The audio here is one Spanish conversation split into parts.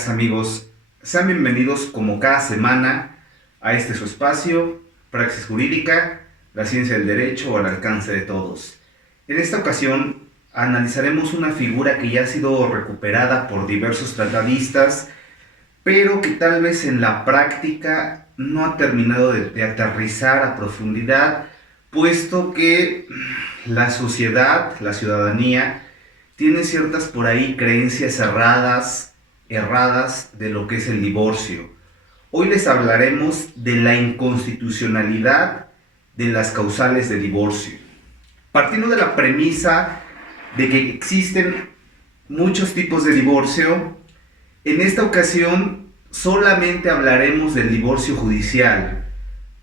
días amigos, sean bienvenidos como cada semana a este su espacio, Praxis Jurídica, la ciencia del derecho al alcance de todos. En esta ocasión analizaremos una figura que ya ha sido recuperada por diversos tratadistas, pero que tal vez en la práctica no ha terminado de aterrizar a profundidad, puesto que la sociedad, la ciudadanía, tiene ciertas por ahí creencias erradas de lo que es el divorcio. Hoy les hablaremos de la inconstitucionalidad de las causales de divorcio. Partiendo de la premisa de que existen muchos tipos de divorcio, en esta ocasión solamente hablaremos del divorcio judicial,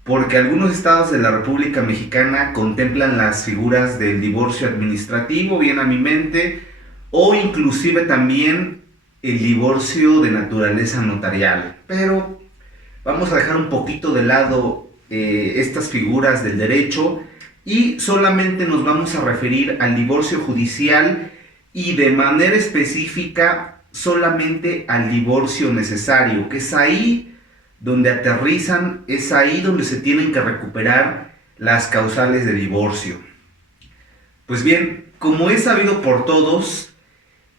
porque algunos estados de la República Mexicana contemplan las figuras del divorcio administrativo, bien a mi mente, o inclusive también el divorcio de naturaleza notarial. Pero vamos a dejar un poquito de lado estas figuras del derecho y solamente nos vamos a referir al divorcio judicial y de manera específica solamente al divorcio necesario, que es ahí donde aterrizan, es ahí donde se tienen que recuperar las causales de divorcio. Pues bien, como es sabido por todos,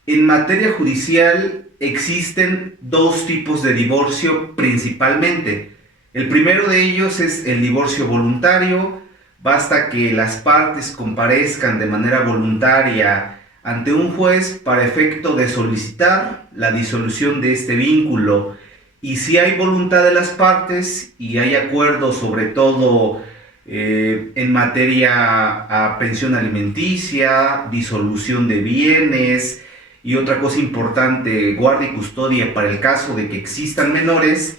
en materia judicial existen dos tipos de divorcio principalmente. El primero de ellos es el divorcio voluntario. Basta que las partes comparezcan de manera voluntaria ante un juez para efecto de solicitar la disolución de este vínculo. Y si hay voluntad de las partes y hay acuerdo sobre todo en materia a pensión alimenticia, disolución de bienes y otra cosa importante, guardia y custodia para el caso de que existan menores,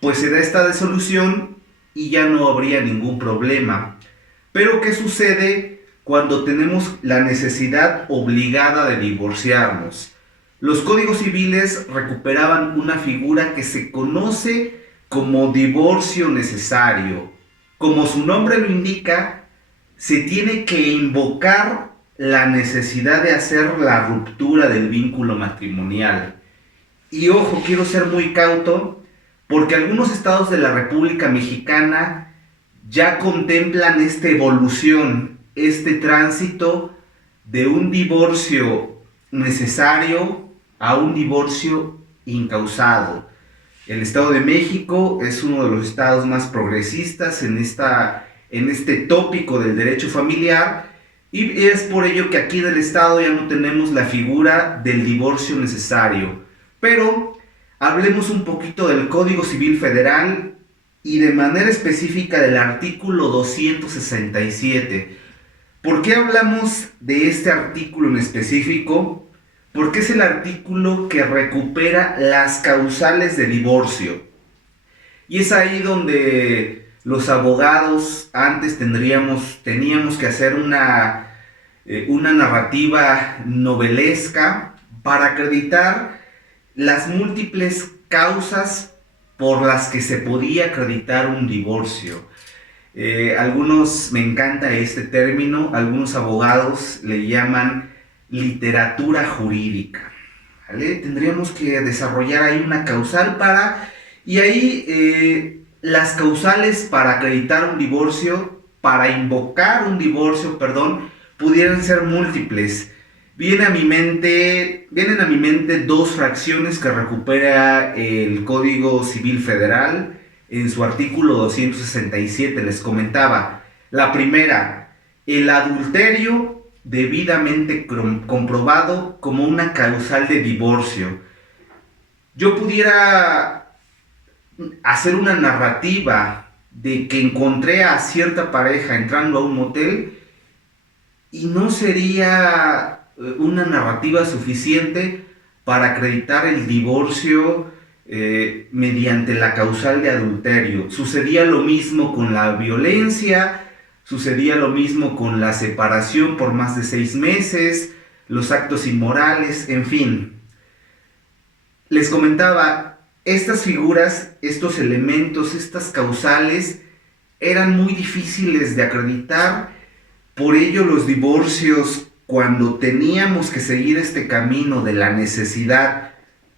pues se da esta disolución y ya no habría ningún problema. Pero ¿qué sucede cuando tenemos la necesidad obligada de divorciarnos? Los códigos civiles recuperaban una figura que se conoce como divorcio necesario. Como su nombre lo indica, se tiene que invocar la necesidad de hacer la ruptura del vínculo matrimonial. Y ojo, quiero ser muy cauto, porque algunos estados de la República Mexicana ya contemplan esta evolución, este tránsito de un divorcio necesario a un divorcio incausado. El Estado de México es uno de los estados más progresistas en este tópico del derecho familiar, y es por ello que aquí en el estado ya no tenemos la figura del divorcio necesario. Pero hablemos un poquito del Código Civil Federal y de manera específica del artículo 267. ¿Por qué hablamos de este artículo en específico? Porque es el artículo que recupera las causales de divorcio. Y es ahí donde los abogados antes teníamos que hacer una narrativa novelesca para acreditar las múltiples causas por las que se podía acreditar un divorcio. Me encanta este término, algunos abogados le llaman literatura jurídica, ¿vale? Tendríamos que desarrollar ahí una causal y ahí las causales para acreditar un divorcio, para invocar un divorcio, pudieran ser múltiples. Vienen a mi mente dos fracciones que recupera el Código Civil Federal en su artículo 267, les comentaba. La primera, el adulterio debidamente comprobado como una causal de divorcio. Yo pudiera hacer una narrativa de que encontré a cierta pareja entrando a un motel y no sería una narrativa suficiente para acreditar el divorcio mediante la causal de adulterio. Sucedía lo mismo con la violencia, sucedía lo mismo con la separación por más de 6 meses, los actos inmorales, en fin. Les comentaba, estas figuras, estos elementos, estas causales eran muy difíciles de acreditar. Por ello los divorcios, cuando teníamos que seguir este camino de la necesidad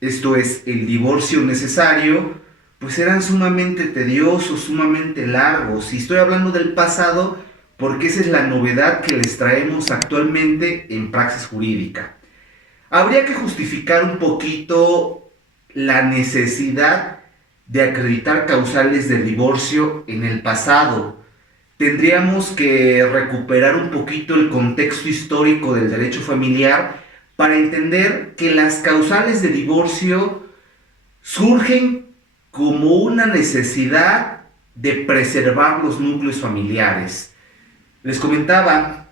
esto es, el divorcio necesario, pues eran sumamente tediosos, sumamente largos. Y estoy hablando del pasado porque esa es la novedad que les traemos actualmente en praxis jurídica. Habría que justificar un poquito la necesidad de acreditar causales de divorcio en el pasado. Tendríamos que recuperar un poquito el contexto histórico del derecho familiar para entender que las causales de divorcio surgen como una necesidad de preservar los núcleos familiares. Les comentaba,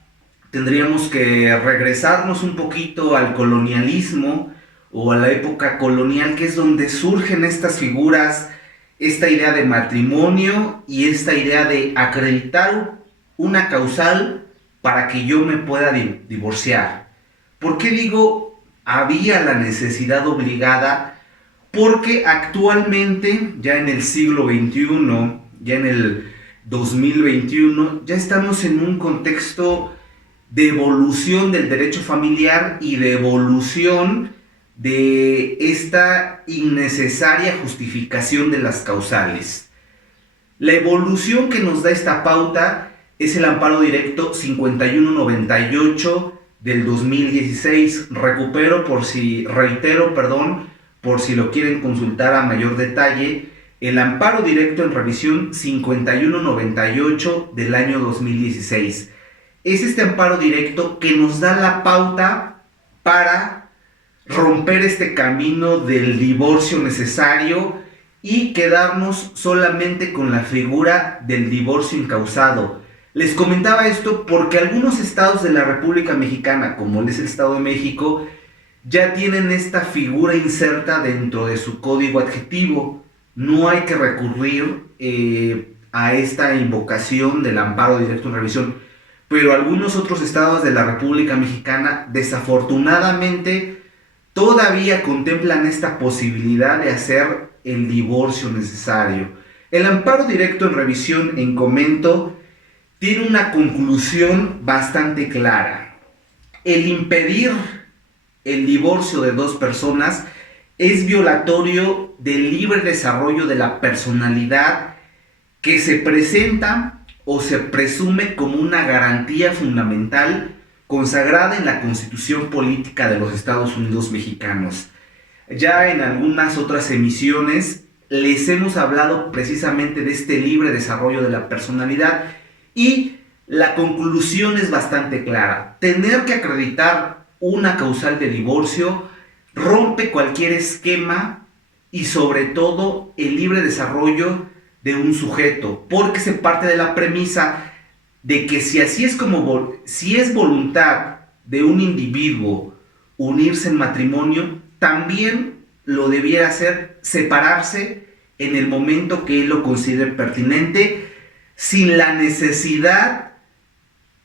tendríamos que regresarnos un poquito al colonialismo o a la época colonial, que es donde surgen estas figuras, esta idea de matrimonio y esta idea de acreditar una causal para que yo me pueda divorciar. ¿Por qué digo había la necesidad obligada? Porque actualmente, ya en el siglo XXI, ya en el 2021, ya estamos en un contexto de evolución del derecho familiar y de evolución de esta innecesaria justificación de las causales. La evolución que nos da esta pauta es el amparo directo 5198 del 2016. Reitero por si lo quieren consultar a mayor detalle, el amparo directo en revisión 5198 del año 2016. Es este amparo directo que nos da la pauta para romper este camino del divorcio necesario y quedarnos solamente con la figura del divorcio incausado. Les comentaba esto porque algunos estados de la República Mexicana, como es el Estado de México, ya tienen esta figura inserta dentro de su código adjetivo. No hay que recurrir a esta invocación del amparo directo en revisión, pero algunos otros estados de la República Mexicana desafortunadamente todavía contemplan esta posibilidad de hacer el divorcio necesario. El amparo directo en revisión en comento tiene una conclusión bastante clara. El impedir el divorcio de dos personas es violatorio del libre desarrollo de la personalidad que se presenta o se presume como una garantía fundamental consagrada en la Constitución Política de los Estados Unidos Mexicanos. Ya en algunas otras emisiones les hemos hablado precisamente de este libre desarrollo de la personalidad y la conclusión es bastante clara. Tener que acreditar una causal de divorcio rompe cualquier esquema y sobre todo el libre desarrollo de un sujeto, porque se parte de la premisa de que si es voluntad de un individuo unirse en matrimonio, también lo debiera hacer separarse en el momento que él lo considere pertinente, sin la necesidad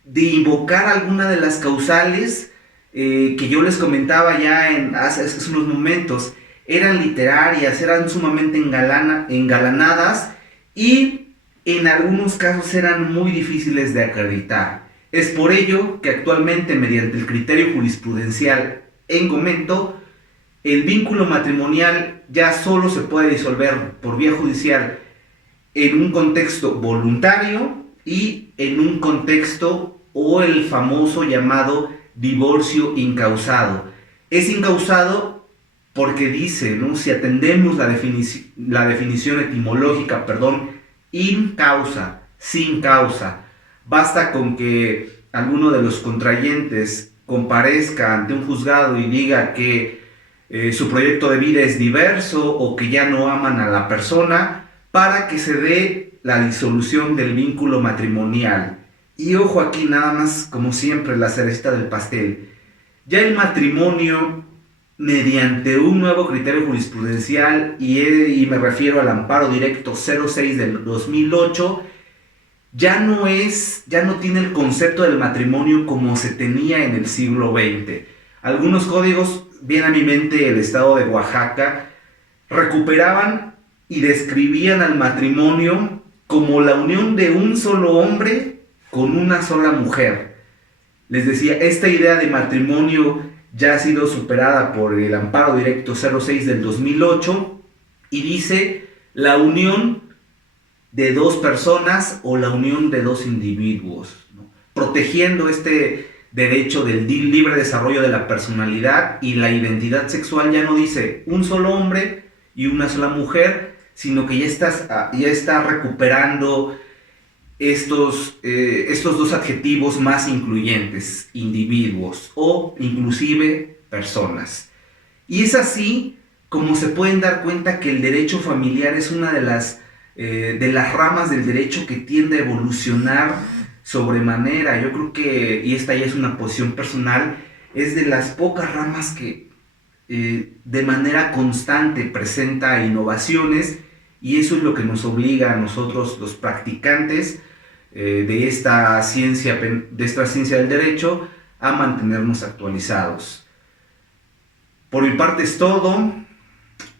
de invocar alguna de las causales que yo les comentaba ya hace unos momentos. Eran literarias, eran sumamente engalanadas y en algunos casos eran muy difíciles de acreditar. Es por ello que actualmente, mediante el criterio jurisprudencial en comento, el vínculo matrimonial ya solo se puede disolver por vía judicial en un contexto voluntario y en un contexto o el famoso llamado divorcio incausado. Es incausado porque dice, ¿no? Si atendemos la definición etimológica, in causa, sin causa, basta con que alguno de los contrayentes comparezca ante un juzgado y diga que su proyecto de vida es diverso o que ya no aman a la persona para que se dé la disolución del vínculo matrimonial. Y ojo aquí nada más, como siempre, la cerecita del pastel. Ya el matrimonio, mediante un nuevo criterio jurisprudencial, y me refiero al amparo directo 06 del 2008, ya no tiene el concepto del matrimonio como se tenía en el siglo XX. Algunos códigos, viene a mi mente el estado de Oaxaca, recuperaban y describían al matrimonio como la unión de un solo hombre con una sola mujer. Les decía, esta idea de matrimonio ya ha sido superada por el amparo directo 06 del 2008 y dice la unión de dos personas o la unión de dos individuos, ¿no? Protegiendo este derecho del libre desarrollo de la personalidad, y la identidad sexual ya no dice un solo hombre y una sola mujer, sino que ya está recuperando estos dos adjetivos más incluyentes: individuos o inclusive personas. Y es así como se pueden dar cuenta que el derecho familiar es una de las ramas del derecho que tiende a evolucionar sobremanera. Yo creo que, y esta ya es una posición personal, es de las pocas ramas que de manera constante presenta innovaciones, y eso es lo que nos obliga a nosotros, los practicantes de esta ciencia del derecho, a mantenernos actualizados. Por mi parte es todo.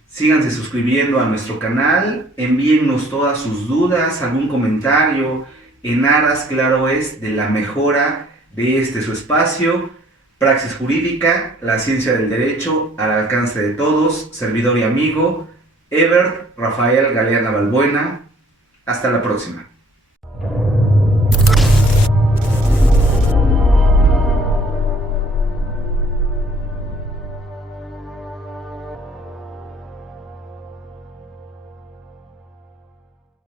Síganse suscribiendo a nuestro canal, envíennos todas sus dudas, algún comentario, en aras, claro es, de la mejora de su espacio. Praxis Jurídica, la ciencia del derecho al alcance de todos. Servidor y amigo Ebert Rafael Galeana Balbuena. Hasta la próxima.